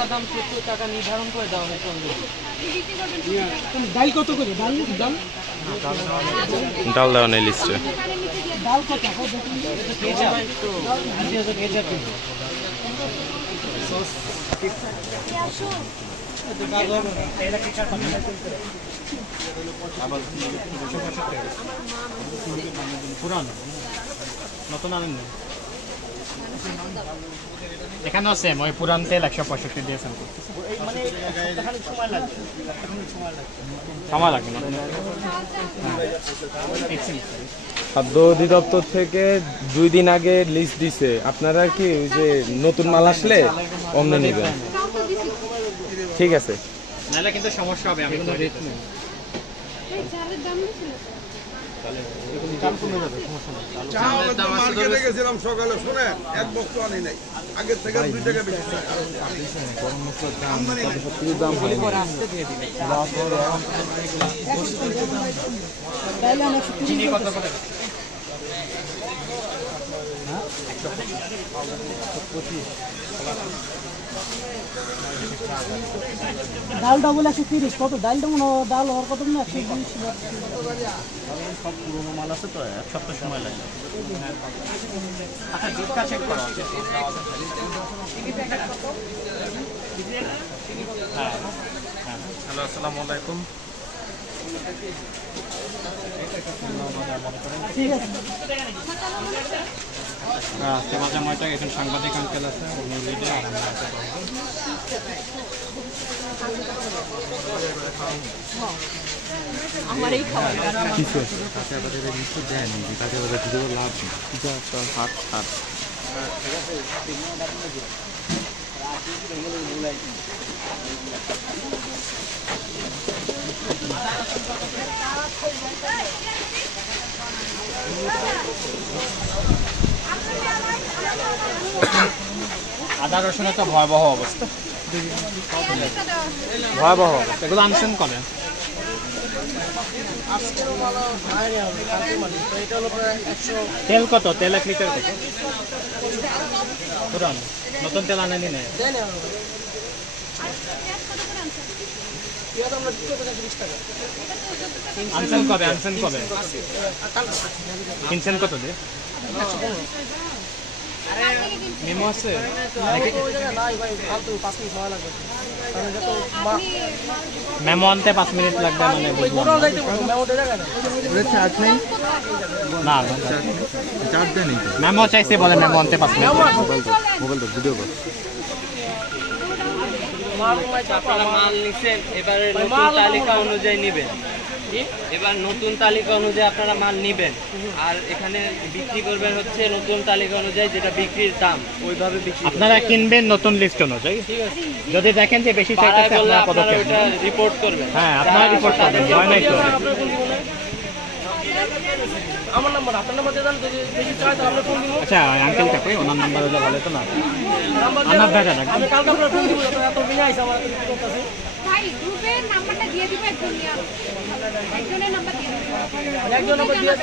খুচরা দাম 70 টাকা নির্ধারণ করে দেওয়া হয়েছে অলরেডি। ডাল কত করে? ডাল ডাল ডাল দেওয়া নেই লিস্টে। ডাল কত? পুরানো নতুন আনেন না এখানেও সেম ওই পুরান তেল 165 দিয়েছেন সময় লাগবে না। খাদ্য অধিদপ্তর থেকে 2 দিন আগে লিস্ট দিছে, আপনারা কি ওই যে নতুন মাল আসলে অন্য নেবেন? ঠিক আছে, নাহলে কিন্তু সমস্যা হবে। আমি কোনো রেট নেই সকালে শুনে এক বক্স আনি নাই, আগের থেকে 2 টাকা বেশি ডাল ডাবল 130 কত? ডালটা মনে হয় ডাল হওয়ার কত না 120। সব পুরোনো মাল আছে তো এক সপ্তাহ সময় লাগে। আচ্ছা দুধটা চেক করো। হ্যালো আসসালামু আলাইকুম। ঠিক আছে। আজকে বাজার 9টা। এখন সাংবাদিক আঙ্কেল আছে নিউজে আর আমরা আছে। আমার এই খাবার কিসে কাঁচা বাজারে নিশ্চয় দেন, কাঁচা বাজার ভিডিও লাভ যা হাট হাট। আদা রসুনের তো ভয়াবহ অবস্থা, ভয়াবহ অবস্থা। এগুলো আনছেন করে তেল কত? তেল 1 লিটার থেকে পুরানো, নতুন তেল আনেনি না। আনছেন কবে? আনছেন কবে? কিনছেন কত দিয়ে? মেমো আছে? মেমো আনতে 5 মিনিট লাগবে মানে চার্জ নেই না চার্জ দেন মেমো চাইছে বলে মেমো আনতে 5 মিনিট। মোবাইলটা ভিডিও কর। আপনারা মাল নিছেন, এবারে নতুন তালিকা অনুযায়ী নেবেন। এবার নতুন তালিকা অনুযায়ী আপনারা মাল নেবেন, আর এখানে বিক্রি করবেন হচ্ছে নতুন তালিকা অনুযায়ী যেটা বিক্রির দাম ওইভাবে বিক্রি। আপনারা কিনবেন নতুন লিস্ট অনুযায়ী। যদি দেখেন যে বেশি চাইতেছে আপনারা পদক্ষেপ ওটা রিপোর্ট করবেন। হ্যাঁ আপনারা রিপোর্ট করবেন, ভয় নাই তো। আমার নাম্বার আপনার নাম্বার দিয়ে দেন, যদি বেশি চাই তাহলে আমরা ফোন দিব। আচ্ছা আঙ্কেলটা কই? ওনার নাম্বার হলে ভালো তো না। আমার দাদা রাখবেন। আমি কালকে আপনার ফোন দিব, এত বিনা আইছে আমার কাছে। ভাই গ্রুপের নাম্বারটা দিয়ে দিব একজনের নাম্বার দিয়ে দিব। একজন নাম্বার দিয়ে